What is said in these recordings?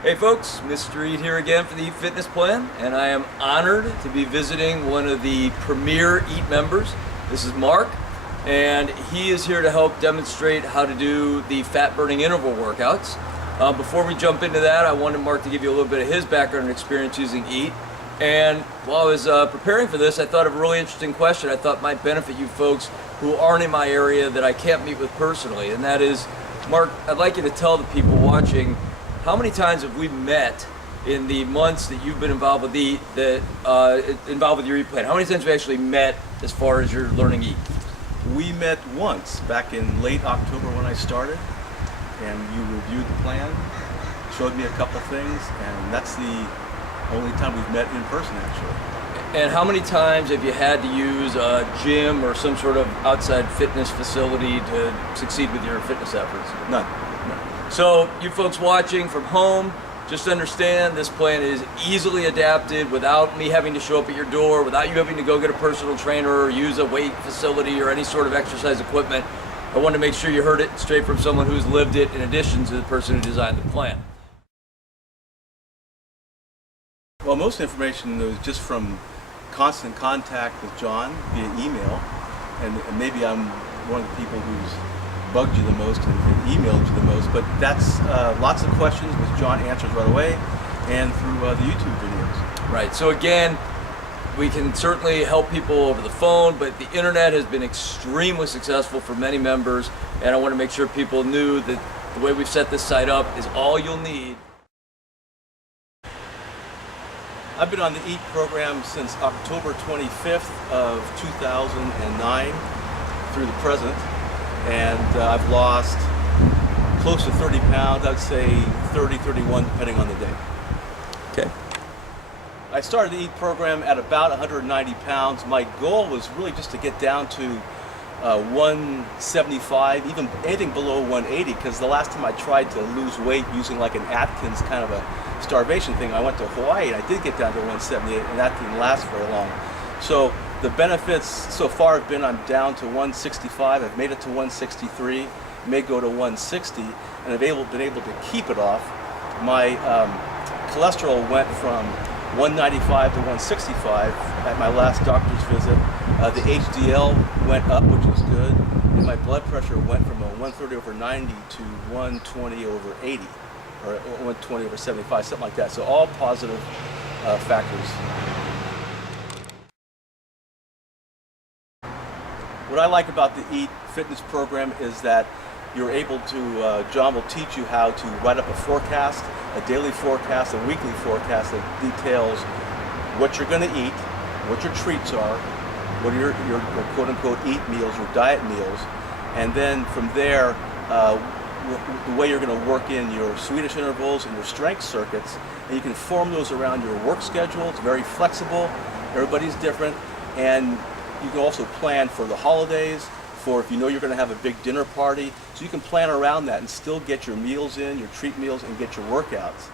Hey folks, Mr. EET here again for the EAT Fitness Plan, and I am honored to be visiting one of the premier EAT members. This is Mark, and he is here to help demonstrate how to do the fat burning interval workouts. Before we jump into that, I wanted Mark to give you a little bit of his background and experience using EAT. And while I was preparing for this, I thought of a really interesting question I thought might benefit you folks who aren't in my area that I can't meet with personally, and that is, Mark, I'd like you to tell the people watching, how many times have we met in the months that you've been involved with EAT, involved with your EAT plan? How many times have we actually met as far as you're learning EAT? We met once back in late October when I started, and you reviewed the plan, showed me a couple things, and that's the only time we've met in person actually. And how many times have you had to use a gym or some sort of outside fitness facility to succeed with your fitness efforts? None. So you folks watching from home, just understand this plan is easily adapted without me having to show up at your door, without you having to go get a personal trainer or use a weight facility or any sort of exercise equipment. I wanted to make sure you heard it straight from someone who's lived it in addition to the person who designed the plan. Well, most information was just from constant contact with John via email, and maybe I'm one of the people who's bugged you the most and emailed you the most, but that's lots of questions which John answers right away and through the YouTube videos. Right, so again, we can certainly help people over the phone, but the internet has been extremely successful for many members, and I want to make sure people knew that the way we've set this site up is all you'll need. I've been on the EAT program since October 25th of 2009 through the present. And I've lost close to 30 pounds, I'd say 30, 31, depending on the day. Okay. I started the EAT program at about 190 pounds. My goal was really just to get down to 175, even anything below 180, because the last time I tried to lose weight using like an Atkins kind of a starvation thing, I went to Hawaii and I did get down to 178, and that didn't last very long. So the benefits so far have been I'm down to 165, I've made it to 163, may go to 160, and I've been able to keep it off. My cholesterol went from 195 to 165 at my last doctor's visit. The HDL went up, which was good, and my blood pressure went from a 130/90 to 120/80, or 120/75, something like that. So all positive factors. What I like about the EAT fitness program is that you're able to, John will teach you how to write up a forecast, a daily forecast, a weekly forecast that details what you're going to eat, what your treats are, what are your quote-unquote EAT meals, your diet meals, and then from there, the way you're going to work in your Swedish intervals and your strength circuits, and you can form those around your work schedule. It's very flexible, everybody's different, and you can also plan for the holidays, for if you know you're going to have a big dinner party, so you can plan around that and still get your meals in, your treat meals, and get your workouts.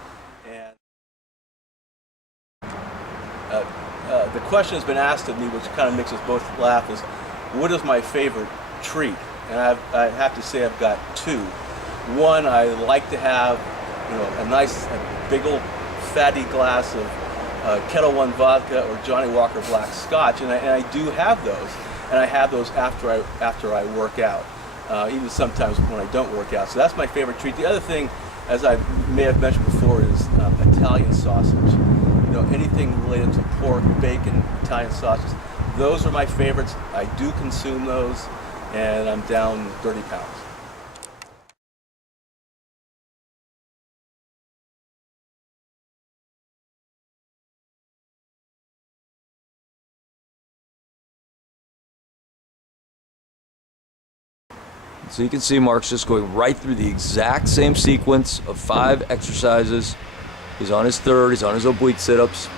And the question has been asked of me, which kind of makes us both laugh, is what is my favorite treat? And I have to say I've got two. One, I like to have, a nice, big old fatty glass of Kettle One vodka or Johnny Walker Black Scotch, and I do have those, and I have those after I work out, even sometimes when I don't work out. So that's my favorite treat. The other thing, as I may have mentioned before, is Italian sausage. Anything related to pork, bacon, Italian sausage. Those are my favorites. I do consume those, and I'm down 30 pounds. So you can see Mark's just going right through the exact same sequence of 5 exercises. He's on his third, he's on his oblique sit-ups.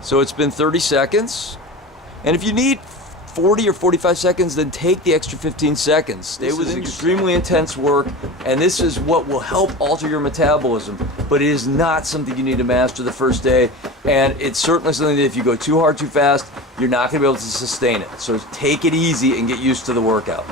So it's been 30 seconds. And if you need 40 or 45 seconds, then take the extra 15 seconds. Stay with extremely intense work, and this is what will help alter your metabolism. But it is not something you need to master the first day, and it's certainly something that if you go too hard too fast, you're not going to be able to sustain it. So take it easy and get used to the workout.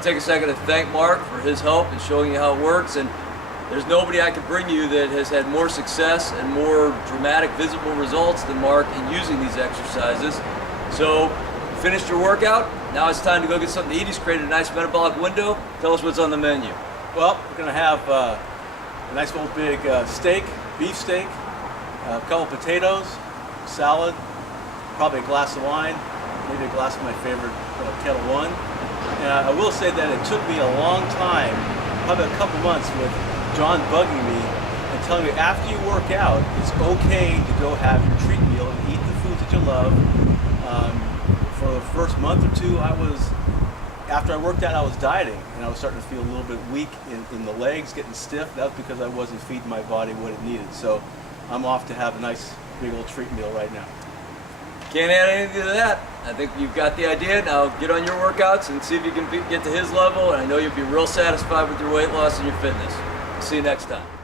want to take a second to thank Mark for his help in showing you how it works. And there's nobody I could bring you that has had more success and more dramatic, visible results than Mark in using these exercises. So, you finished your workout. Now it's time to go get something to eat. He's created a nice metabolic window. Tell us what's on the menu. Well, we're going to have a nice old big steak, beef steak, a couple potatoes, salad, probably a glass of wine, maybe a glass of my favorite Kettle One. And I will say that it took me a long time, probably a couple months, with John bugging me and telling me after you work out, it's okay to go have your treat meal and eat the foods that you love. For the first month or two, after I worked out, I was dieting, and I was starting to feel a little bit weak in the legs, getting stiff. That was because I wasn't feeding my body what it needed. So I'm off to have a nice big old treat meal right now. Can't add anything to that. I think you've got the idea. Now get on your workouts and see if you can get to his level, and I know you'll be real satisfied with your weight loss and your fitness. See you next time.